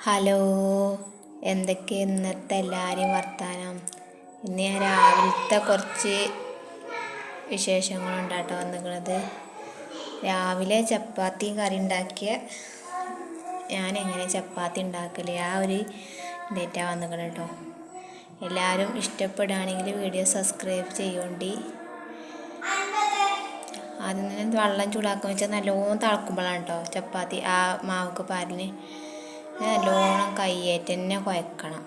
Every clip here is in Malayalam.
ഹലോ. എന്തൊക്കെ ഇന്നത്തെ എല്ലാവരെയും വർത്താനം? ഇന്ന് ഞാൻ രാവിലത്തെ കുറച്ച് വിശേഷങ്ങളുണ്ടാട്ടോ വന്നിരിക്കുന്നത് രാവിലെ ചപ്പാത്തിയും കറി ഉണ്ടാക്കിയ ഞാൻ എങ്ങനെ ചപ്പാത്തി ഉണ്ടാക്കൽ? ആ ഒരു ഡേറ്റാ വന്നിരിക്കണം കേട്ടോ എല്ലാവരും ഇഷ്ടപ്പെടുകയാണെങ്കിൽ വീഡിയോ സബ്സ്ക്രൈബ് ചെയ്യോണ്ടി. അതിന് വെള്ളം ചൂടാക്കുക വെച്ചാൽ നല്ലോണം തിളക്കുമ്പോഴാണ് കേട്ടോ ചപ്പാത്തി ആ മാവൊക്കെ പാരിന് നല്ലോണം കയ്യേറ്റ് തന്നെ കുഴക്കണം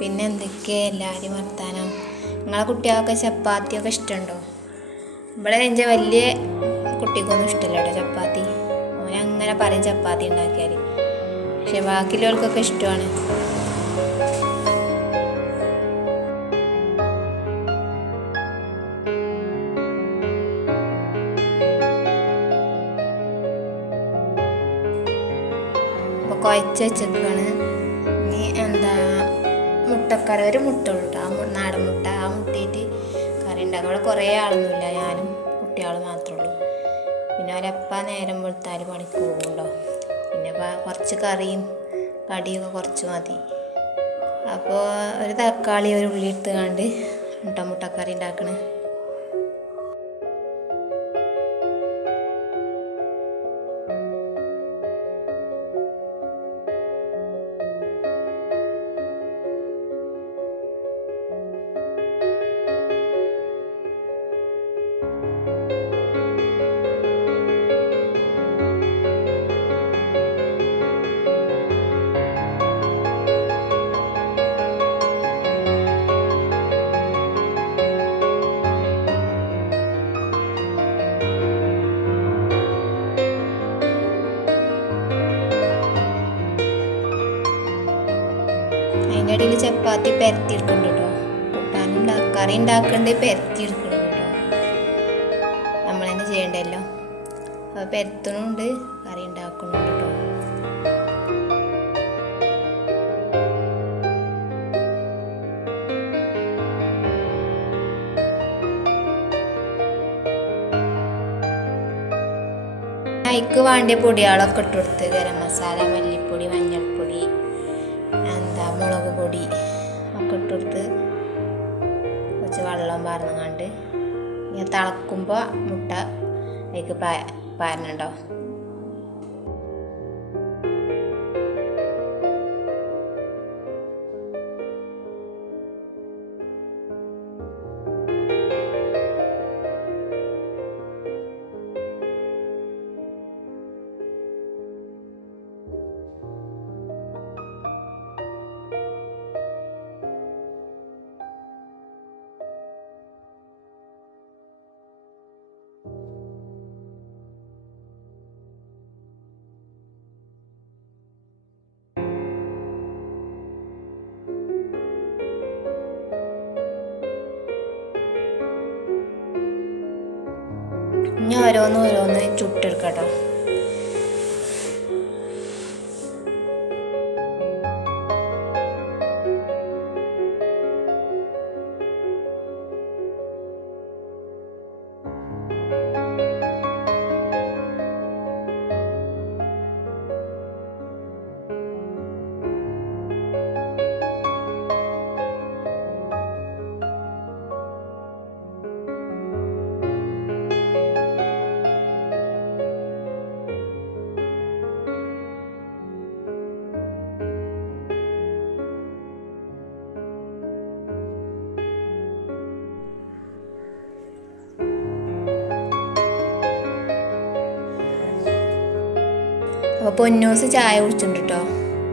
പിന്നെ എന്തൊക്കെയാ എല്ലാവരും വർത്താനം? നിങ്ങളെ കുട്ടികൾക്ക് ചപ്പാത്തിയൊക്കെ ഇഷ്ടമുണ്ടോ? ഇവിടെ എന്റെ വലിയ കുട്ടിക്കൊന്നും ഇഷ്ടമല്ല കേട്ടോ ചപ്പാത്തി. അങ്ങനെ പറയും ചപ്പാത്തി ഉണ്ടാക്കിയാൽ പക്ഷെ ബാക്കിയുള്ളവർക്കൊക്കെ ഇഷ്ടമാണ്. അപ്പോൾ കുഴച്ച് എന്താ മുട്ടക്കറി ഒരു മുട്ട കേട്ടോ ആ നാടൻ മുട്ട ആ മുട്ടയിട്ട് കറി ഉണ്ടാക്കും. അവിടെ കുറേ ആളൊന്നുമില്ല. ഞാനും കുട്ടികളും മാത്രമേ ഉള്ളൂ. പിന്നെ ഒരപ്പ നേരം വെളുത്താൽ പണിക്ക് പോകുമല്ലോ. പിന്നെ കുറച്ച് കറിയും കടിയൊക്കെ കുറച്ച് മതി. അപ്പോൾ ഒരു തക്കാളി ഒരു ഉള്ളി എടുത്ത് കണ്ട് മുട്ട മുട്ടക്കറി ഉണ്ടാക്കണേ. അതിന്റെ ഇടയിൽ ചപ്പാത്തി പരത്തി എടുക്കുന്നുണ്ട് കേട്ടോ കൂട്ടാനുണ്ടാ കറി ഉണ്ടാക്കേണ്ടത് പരത്തി എടുക്കുന്നുണ്ട് കേട്ടോ നമ്മൾ തന്നെ ചെയ്യണ്ടല്ലോ. അപ്പോൾ പരത്തണുണ്ട് കറി ഉണ്ടാക്കുന്നുണ്ട് കേട്ടോ അതിക്ക് വേണ്ടിയ പൊടികളൊക്കെ ഇട്ട് കൊടുത്ത്. ഗരം മസാല മല്ലിപ്പൊടി മഞ്ഞൾപ്പൊടി ഒക്കെ ഇട്ട് കൊടുത്ത് കുറച്ച് വെള്ളം പാർന്നങ്ങാണ്ട് ഇങ്ങനെ തിളക്കുമ്പോൾ മുട്ട അതിലേക്ക് പാ ഇനി ഓരോന്ന് ഓരോന്ന് ചുട്ടെടുക്കട്ടോ പൊന്നൂസ് ചായ കുടിച്ചിട്ടുണ്ട് കേട്ടോ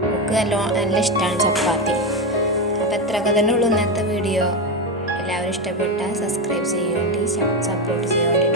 നമുക്ക് നല്ല നല്ല ഇഷ്ടമാണ് ചപ്പാത്തി. അപ്പോൾ എത്രയൊക്കെ തന്നെ ഉള്ളൂ ഇന്നത്തെ വീഡിയോ. എല്ലാവരും ഇഷ്ടപ്പെട്ടാൽ സബ്സ്ക്രൈബ് ചെയ്യുവേണ്ടി സപ്പോർട്ട് ചെയ്യുവേണ്ടി